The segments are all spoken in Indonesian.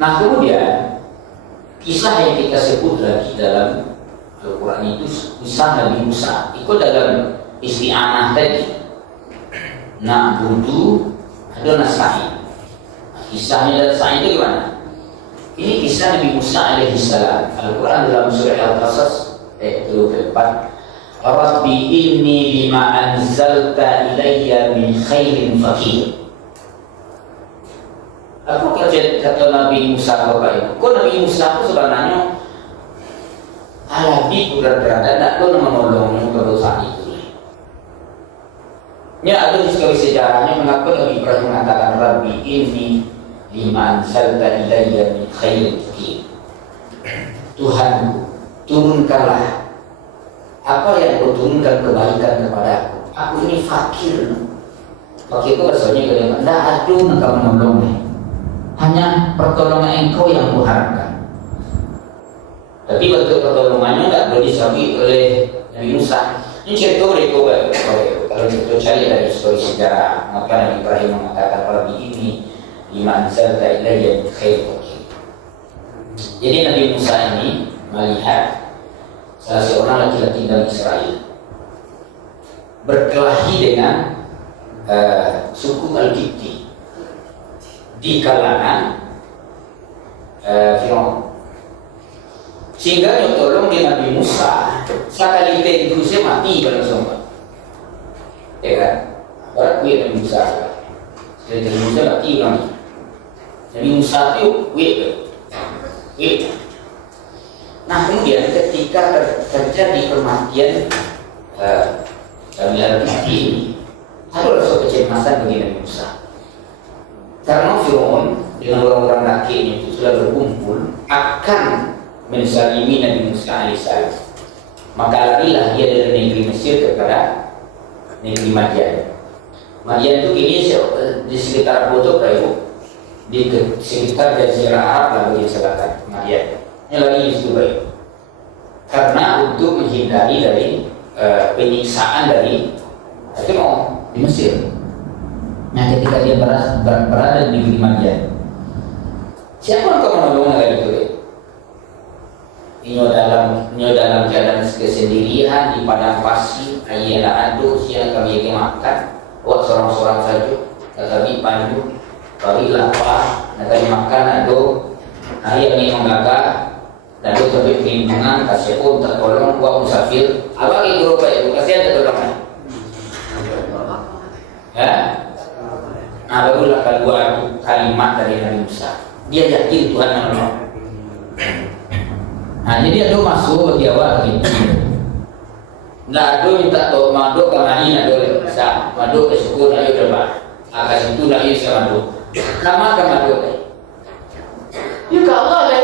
Nah kemudian kisah yang kita sebut lagi dalam Al-Quran itu kisah Nabi Musa. Itu dalam isti'anah tadi. Na'budu ada nasta'in. Kisahnya dan sa'in itu gimana? Ini kisah Nabi Musa alaihi salam. Al-Quran dalam surah Al-Qasas ayat 24. Rabbi inni lima anzalta ilayya min khairin fakir. Apa kata Nabi Musa Bapak Ibu? Kok Nabi Musa itu sebenarnya Alabi berada tidak pun menolongnya kedosa itu. Ya ada histori sejarahnya mengapa Nabi Ibrahim mengatakan Rabbi ini lima anzalta ilayya min khairin fakir. Tuhan, turunkanlah apa yang kau turunkan kebaikan kepadaku. Aku ini fakir. Fakir itu rasanya kadang tidak ada engkau menolongnya. Hanya pertolongan engkau yang kuharapkan. Tapi bentuk pertolongannya tidak boleh disabui oleh Nabi Musa. Ini cerita mereka kalau kita cari dari histori sejarah, maka Nabi Ibrahim mengatakan Rabbi ini lima anzalta ilayya min khairin fakir. Jadi Nabi Musa ini melihat salah seorang laki-laki dari Israel berkelahi dengan suku Al-Qibti di kalangan Firaun. Sehingga yang tolong di Nabi Musa sekali itu saya mati pada semua. Ya kan? Barat kuih Nabi Musa. Sekali Nabi Musa mati orang. Nabi Musa itu kuih. Nah kemudian ketika terjadi kematian Nabi Al-Qibti ini, ada rasa kecemasan bagi Nabi Musa. Karena Firaun dengan orang-orang rakyatnya itu sudah berkumpul akan menzalimi Nabi Musa alaihissalam. Maka larilah dia dari negeri Mesir kepada negeri Madian. Madian itu kini di sekitar Botok Ibu, di sekitar Jazirah Arab lah bagian selatan Madian. Ini lari di situ baik. Karena untuk menghindari dari penyiksaan dari Firaun di Mesir. Nah ketika dia berada di negeri Madian, siapa yang kau menolong dari itu? Nyo dalam keadaan kesendirian di padang pasir, ayana adu siang kami makan, buat seorang-seorang saja, kami pandu, kami lapar, kami makan adu, ayam ini menggagah, dan itu sampai perlindungan, kasih pun tertolong, buat musafir, apa itu rupa itu, kasihan tertolongan. Ya, nah barulah kedua kalimat dari Nabi Musa, dia yakin Tuhan menolong. Nah jadi ada masuk bagi awak gitu. Nggak ada minta to madu ke mani ada bisa madu ke syukur ayo coba. Akas itu dah bisa madu. Nama ke madu. Ya ke Allah lah.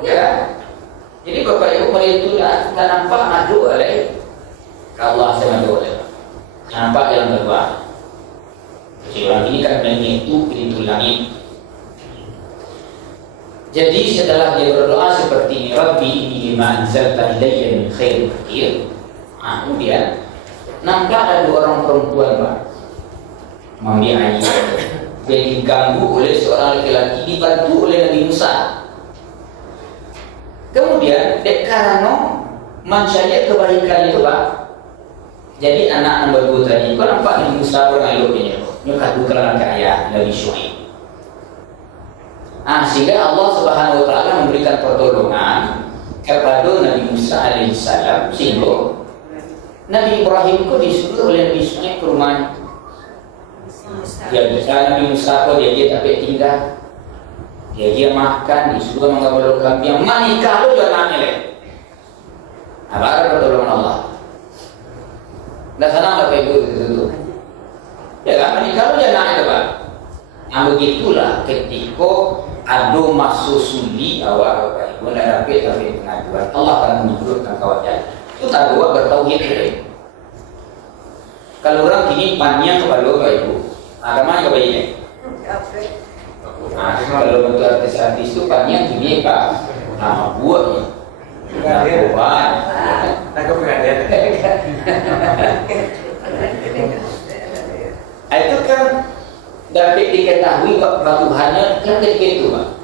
Ya. Jadi bapak ibu mulai itu nggak nampak madu oleh ke Allah saya madu oleh. Nampak yang kedua. Jadi orang ini kan menyentuh pintu langit. Jadi setelah dia berdoa seperti ini, Rabbi ini lima anzalta ilayya min khairin fakir. Kemudian nampak ada dua orang perempuan Pak Mami Aisyah. Dia diganggu oleh seorang laki-laki dibantu oleh Nabi Musa. Kemudian karena mancanya kebaikan itu Pak. Jadi anak nomor 2 tadi, kau nampak Nabi Musa berngayuhnya. Nyokatu kerana kaya Nabi Syuaib. Sehingga Allah Subhanahu wa taala memberikan pertolongan kepada Nabi Musa alaihissalam sehingga Nabi Ibrahim itu disuruh oleh Nabi Syuaib ke rumah. Dia bisa Nabi Musa kok dia tapi tinggal. Dia makan disuruh mengambil kambing. Mani kalau jalannya leh. Apa pertolongan Allah? Dah sana Bapak Ibu itu. Ya kan mani kalau jalannya Pak. Begitulah ketika ada masuk suli awak Bapak Ibu nak dapat dari pengajuan Allah akan menunjukkan kawajan. Itu tak dua bertauhid. Kalau orang kini panjang kepada Bapak Ibu, agama yang baik ini. Kalau bentuk artis-artis itu panjang kini Pak nama buahnya. Buah. Tangkap pengajian. Itu kan Tapi diketahui kok Tuhannya kan ketika itu Pak.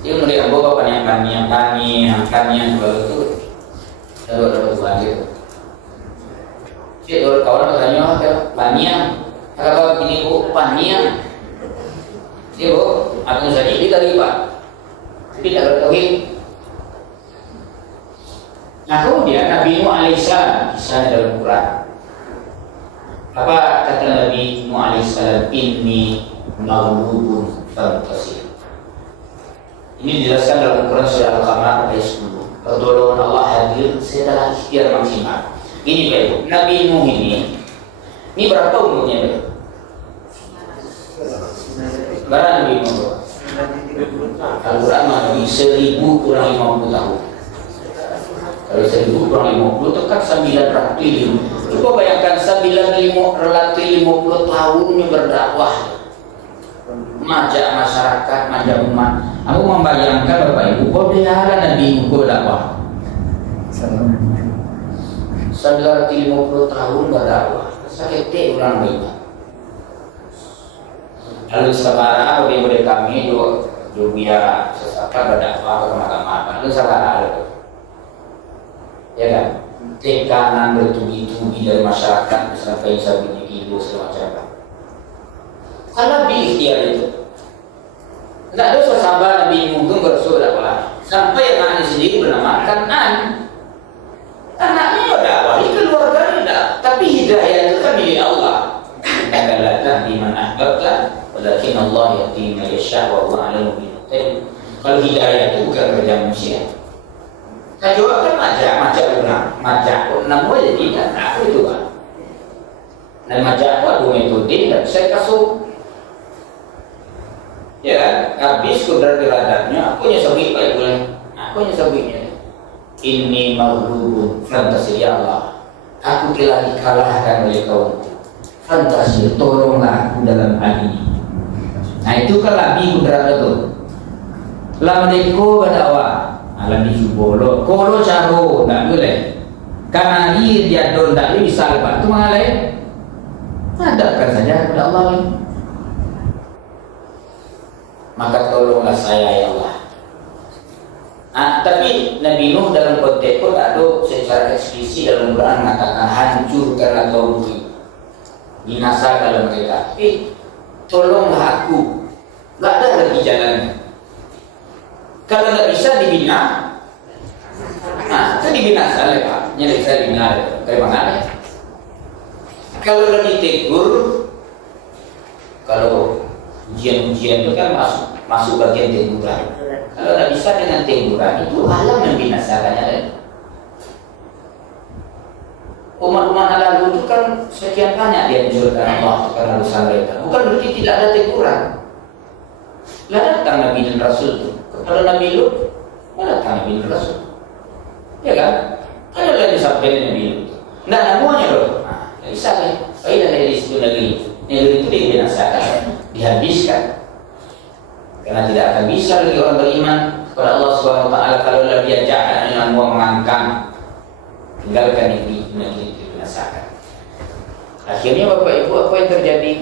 Dia melihat bahwa panian kalau itu dapat Tuhan gitu. Jadi kalau kawan bertanya panian, kalau gini bu panian, dia bu aku saja ini tadi Pak, tapi tidak bertauhid. Nah kemudian Nabi Nuh alaihissalam kisahnya dalam Quran. Apa kata Nabi Nuh alaihissalam? Inni maghlubun fantasir. Ini dijelaskan dalam Quran surah Al-Qamar ayat 10. Pertolongan Allah hadir setelah ikhtiar maksimal. Ini baik. Nabi Nuh ini berapa umurnya baik? Berapa Nabi Nuh? Al-Quran Nabi 1000 kurang 50 tahun. Kalau 1000 kurang 50 itu kan 9 triliun. Coba bayangkan 950 tahunnya berdakwah, mengajak masyarakat, mengajak umat. Aku membayangkan Bapak Ibu, kau pelihara Nabi Nuh berdakwah 950 tahun berdakwah, sakit orang beriman. Lalu sekarang boleh kami juga sesakan berdakwah ke mahkamah. Lalu sekarang ya kan, tekanan bertubi-tubi dari masyarakat sampai sabit ibu semacam. Kalau ikhtiar itu, tidak ada sahabat Nabi Nuh berdakwah sampai anaknya sendiri bernama Kanan. Anaknya berdakwah, keluarganya tidak, tapi hidayah itu kan milik Allah. Adalah tahdi man ahbabta, walakin Allah yahdi man yasha wa huwa a'lamu bil muhtadin. Kalau hidayah itu bukan kerja manusia. Kan juga kan majak namun jadi tidak aku itu kan. Dan majak dua metode dan saya kasih ya kan, habis kudrat iradatnya aku nyesabik baik boleh, aku nyesabiknya ini maghlubun fantasi ya Allah, aku telah dikalahkan oleh kaumku, fantasi tolonglah aku dalam hal ini. Nah itu kan lebih kudrat itu lamdeko berdakwah alam di Jubolo, kolo caro tak boleh. Karena dia jadul tak bisa lepas itu mengalih. Hadapkan saja kepada Allah ini. Maka tolonglah saya ya Allah. Tapi Nabi Nuh dalam konteks pun ada secara eksplisit dalam Quran mengatakan hancurkan atau rugi, binasa kalau mereka. Tolonglah aku. Tak ada lagi jalannya. Kalau tak bisa dibina, itu dibina oleh Pak. Nyari saya dibina dari mana? Kalau lebih tegur, kalau ujian-ujian itu kan masuk bagian teguran. Kalau tak bisa dengan teguran itu alam yang binasakannya. Umat-umat lalu itu kan sekian banyak dia menjurkan Allah karena dosa mereka. Bukan berarti tidak ada teguran. Lah datang Nabi dan Rasul itu. Kalau Nabi Lut, mana datang Nabi dan Rasul? Ya kan? Kalau lagi sampai Nabi Lut, tidak namuanya loh. Tidak bisa kan? Tidak dari situ negeri. Negeri itu dibinasakan, dihabiskan. Karena tidak akan bisa lagi orang beriman kepada Allah Subhanahu Wa Taala kalau dia jahat dengan mau mengangkang, tinggalkan negeri itu dibinasakan. Akhirnya Bapak Ibu apa yang terjadi?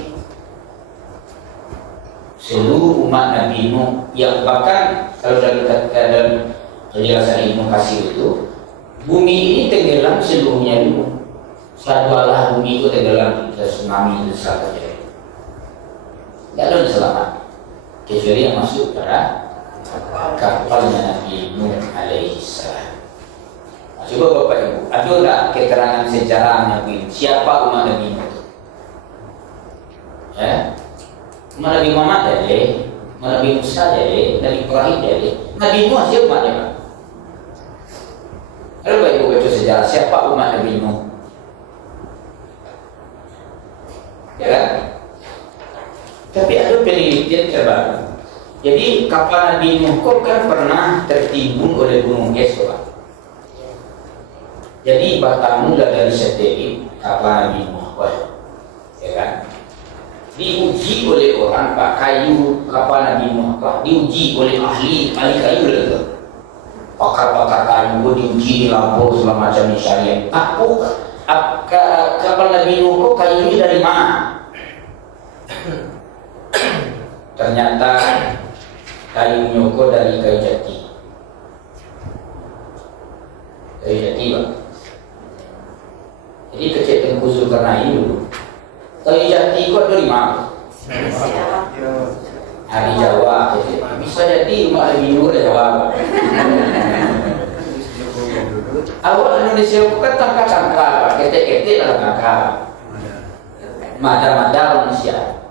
Seluruh umat Nabi Nuh yang bahkan kalau dalam penjelasan Ibnu Katsir itu bumi ini tenggelam seluruhnya dulu. Satu Allah bumi itu tenggelam di tsunami itu saja. Tidak ada yang selamat kecuali yang masuk pada kapalnya Nabi Nuh alaihissalam. Coba Bapak Ibu, ada tak keterangan sejarah Nabi siapa umat Nabi Nuh itu? Nabi Muhammad jadi, Nabi Musa jadi, Nabi Ibrahim jadi, Nabi Nuh siapa umatnya Pak? Kalau Bapak Ibu baca sejarah siapa umat Nabi Nuh? Ya kan? Tapi ada penelitian terbaru. Jadi kapal Nabi Nuh kan pernah tertimbun oleh gunung es Pak. Jadi bertemu dari satelit kapal Nabi Nuh, ya kan? Diuji oleh orang Pak kayu kapal Nabi Nuh, diuji oleh ahli kayu itu. Pakar-pakar kayu diuji di lampu segala macam misalnya. Kapal Nabi Nuh kayunya dari mana? Ternyata kayu nyoko dari kayu jati. Kayu jati, Pak. Jadi kecil Tengku Zulkarnain dulu. Kayu jati kok dari mana? Hari Jawa. Bisa jadi rumah lebih nur Jawa. Awal Indonesia bukan tangka-tangka, ketek-ketek dalam tangka. Mada-mada manusia.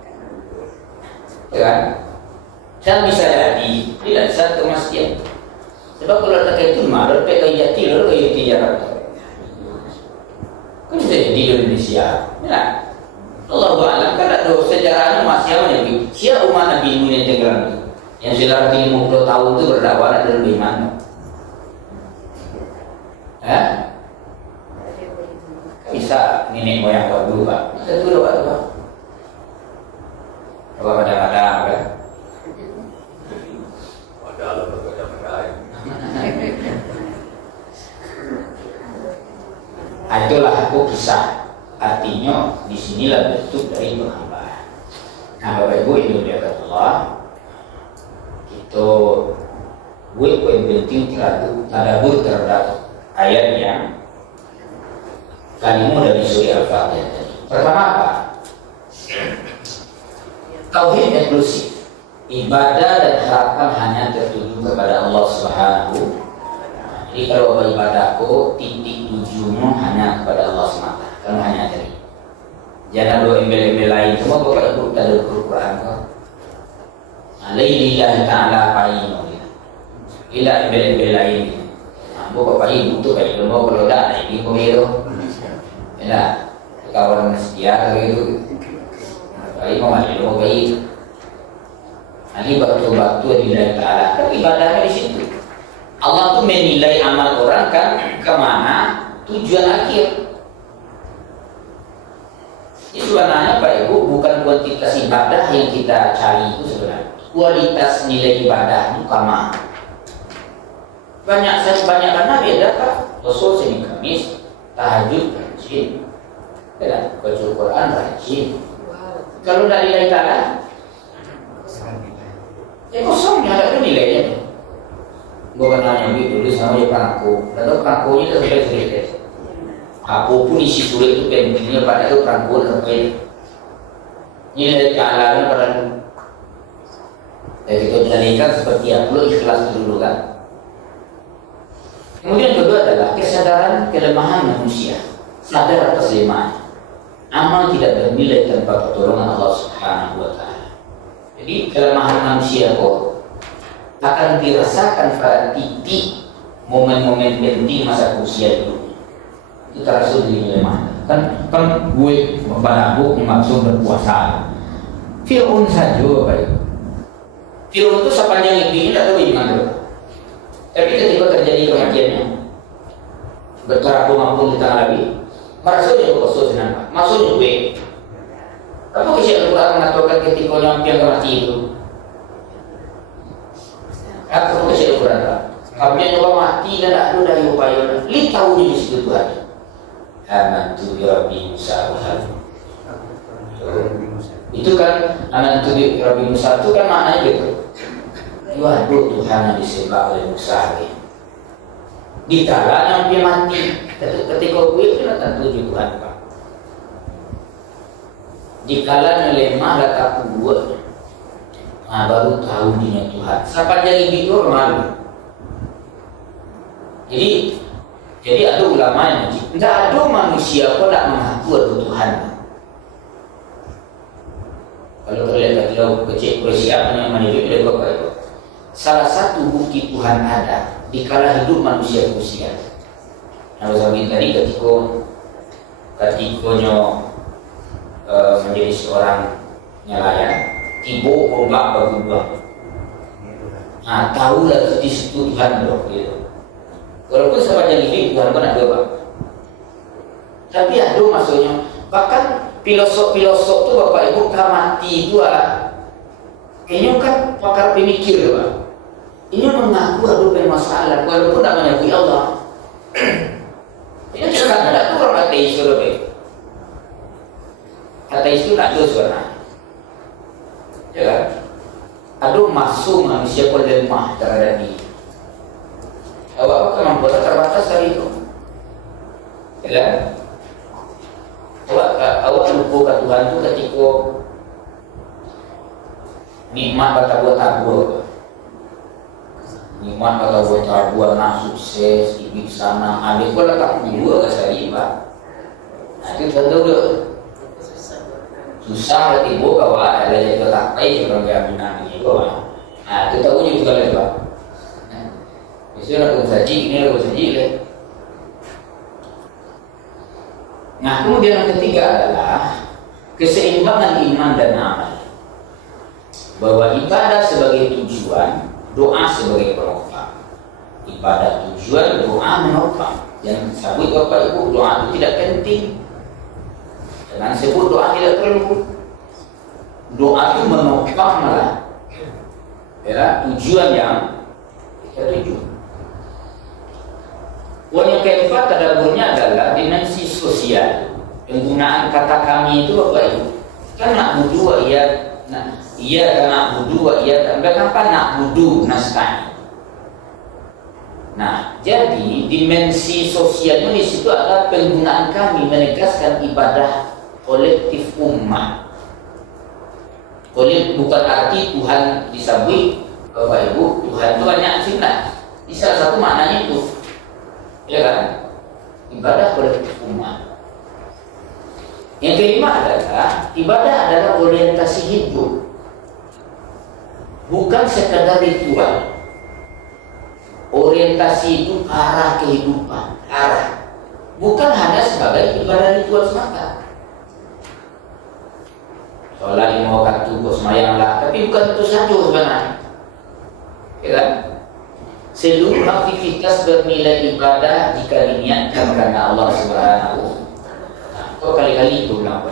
Ya kan? Dan bisa jadi tidak satu kemastian. Sebab kalau tak itu mah ada kayu jati lalu kayu jati Jakarta. Kan bisa jadi di Indonesia. Ya. Allah Alam kan ada sejarahnya masih apa nih? Siapa umat Nabi Nuh yang tenggelam itu? Yang sudah 50 tahun itu berdakwah ada lebih mana? Bisa nenek moyang kau dulu, Pak. Masa dulu, Pak. Apa kadang-kadang kan? Itulah aku kisah. Artinya disinilah bentuk dari penghambaan. Nah, Bapak Ibu ini dia kata Allah, kita buat poin penting tadabur terhadap ayatnya. Kalimu dari surah Al-Fatihah tadi. Pertama apa? Tauhid eksklusif. Ibadah dan harapan hanya tertuju kepada Allah Subhanahu. Jadi kalau ibadahku titik tujuannya hanya kepada Allah semata. Kan hanya dari. Jangan dua embel-embel lain. Semua Bapak Ibu dalam Al-Quran kok. Alaihi ta'ala fa'inu. Ila embel-embel lain. Bapak Ibu itu baik dulu kalau tak ini begitu. Ya, kawan setia begitu. Baik mau mandi mau baik. Nanti waktu-waktu dinilai Ta'ala. Kan ibadahnya di situ. Allah tuh menilai amal orang kan kemana tujuan akhir. Ini sebenarnya Pak Ibu bukan kuantitas ibadah yang kita cari itu sebenarnya. Kualitas nilai ibadah itu kemana? Banyak karena beda Pak. Rasul Senin Kamis, tahajud rajin, ya, baca Quran rajin. Kalau dari nilai Ta'ala, ya kosong, nggak ada nilainya. Gue pernah nyambi dulu sama dia perangko, lalu perangkonya itu sampai cerita. Apapun isi surat itu pentingnya pada itu perangko sampai nilai Ta'ala pada dulu. Dan kita jadikan seperti yang dulu ikhlas dulu kan. Kemudian kedua adalah kesadaran kelemahan manusia, sadar atas kelemahan. Amal tidak bernilai tanpa pertolongan Allah Subhanahu wa Ta'ala. Jadi kelemahan manusia kok akan dirasakan pada titik momen-momen penting masa usia itu. Itu terasa diri lemah. Kan gue badaku maksud berpuasa. Fir'aun saja baik. Fir'aun itu sepanjang hidupnya tidak tahu gimana. Tapi ketika terjadi kematiannya, berterapu di tangan Nabi, merasa dia berkosong senang. Maksudnya gue. Apa kisah Al-Quran mengatakan ketika nyampian kemati itu? Aku kasih Al-Quran lah. Kamu nyoba mati dan tak ada dari upaya. Lihat tahu di situ Tuhan. Amantu bi Rabbi Musa wa Harun. Itu kan amantu bi Rabbi Musa itu kan maknanya gitu. Waduh Tuhan yang disembah oleh Musa. Dikala yang dia mati, ketika gue itu tentu Tuhan Pak. Dikala lemah letak gue. Nah, baru tahu dia Tuhan. Siapa jadi bidur malu. Jadi ada ulama yang tidak ada manusia pun tak mengaku ada Tuhan. Kalau terlihat kalau kecil siapa yang mendidik dari bapak itu. Salah satu bukti Tuhan ada di kala hidup manusia. Nah, misalnya tadi ketikanya menjadi seorang nelayan. Tibo ombak berubah. Nah, tahulah di situ Tuhan gitu. Walaupun sepanjang ini Tuhan pun ada Pak. Tapi ada maksudnya. Bahkan filosof-filosof itu Bapak Ibu mati itu ini kan pakar pemikir Pak. Ini mengaku ada bermasalah walaupun tak menyakui Allah. Ini sekarang ada tuh orang ateis Bapak. Ateis itu tak ada sebenarnya. Ya kan? Aduh masuk manusia pun lemah terhadap diri. Awak kemampuan terbatas kali itu. Ya kan? Awak lupa ke Tuhan itu ketika nikmat kata buat tabur. Nikmat kata buat tabur, nak sukses, ibu sana, adik pun tak dua ke saya, Pak. Nah itu tentu tu susah berarti buka awak ada yang tak baik orang yang minang ni kau. Nah itu tahu juga lah Pak. Biasanya nak saji, ini nak saji le. Nah kemudian yang ketiga adalah keseimbangan iman dan amal. Bahwa ibadah sebagai tujuan, doa sebagai penopang. Ibadah tujuan, doa menopang. Yang sabut Bapak Ibu, doa itu tidak penting. Jangan sebut doa tidak perlu. Doa itu menopang malah. Ya, tujuan yang kita tuju. Yang keempat tadaburnya adalah dimensi sosial. Penggunaan kata kami itu Bapak Ibu. Kan nak budu ia nak budu ia kenapa nak budu nastani. Nah, jadi dimensi sosialnya di situ adalah penggunaan kami menegaskan ibadah kolektif umat. Bukan arti Tuhan disabui Bapak Ibu, Tuhan itu banyak sinar. Di salah satu maknanya itu, ya kan? Ibadah kolektif umat. Yang kelima adalah ibadah adalah orientasi hidup, bukan sekadar ritual. Orientasi itu arah kehidupan, bukan hanya sebagai ibadah ritual semata. Sholat 5 waktu semayang lah, tapi bukan itu saja sebenarnya. Ya kan? Seluruh aktivitas bernilai ibadah jika diniatkan karena Allah Subhanahu. Nah, kok kali-kali itu bilang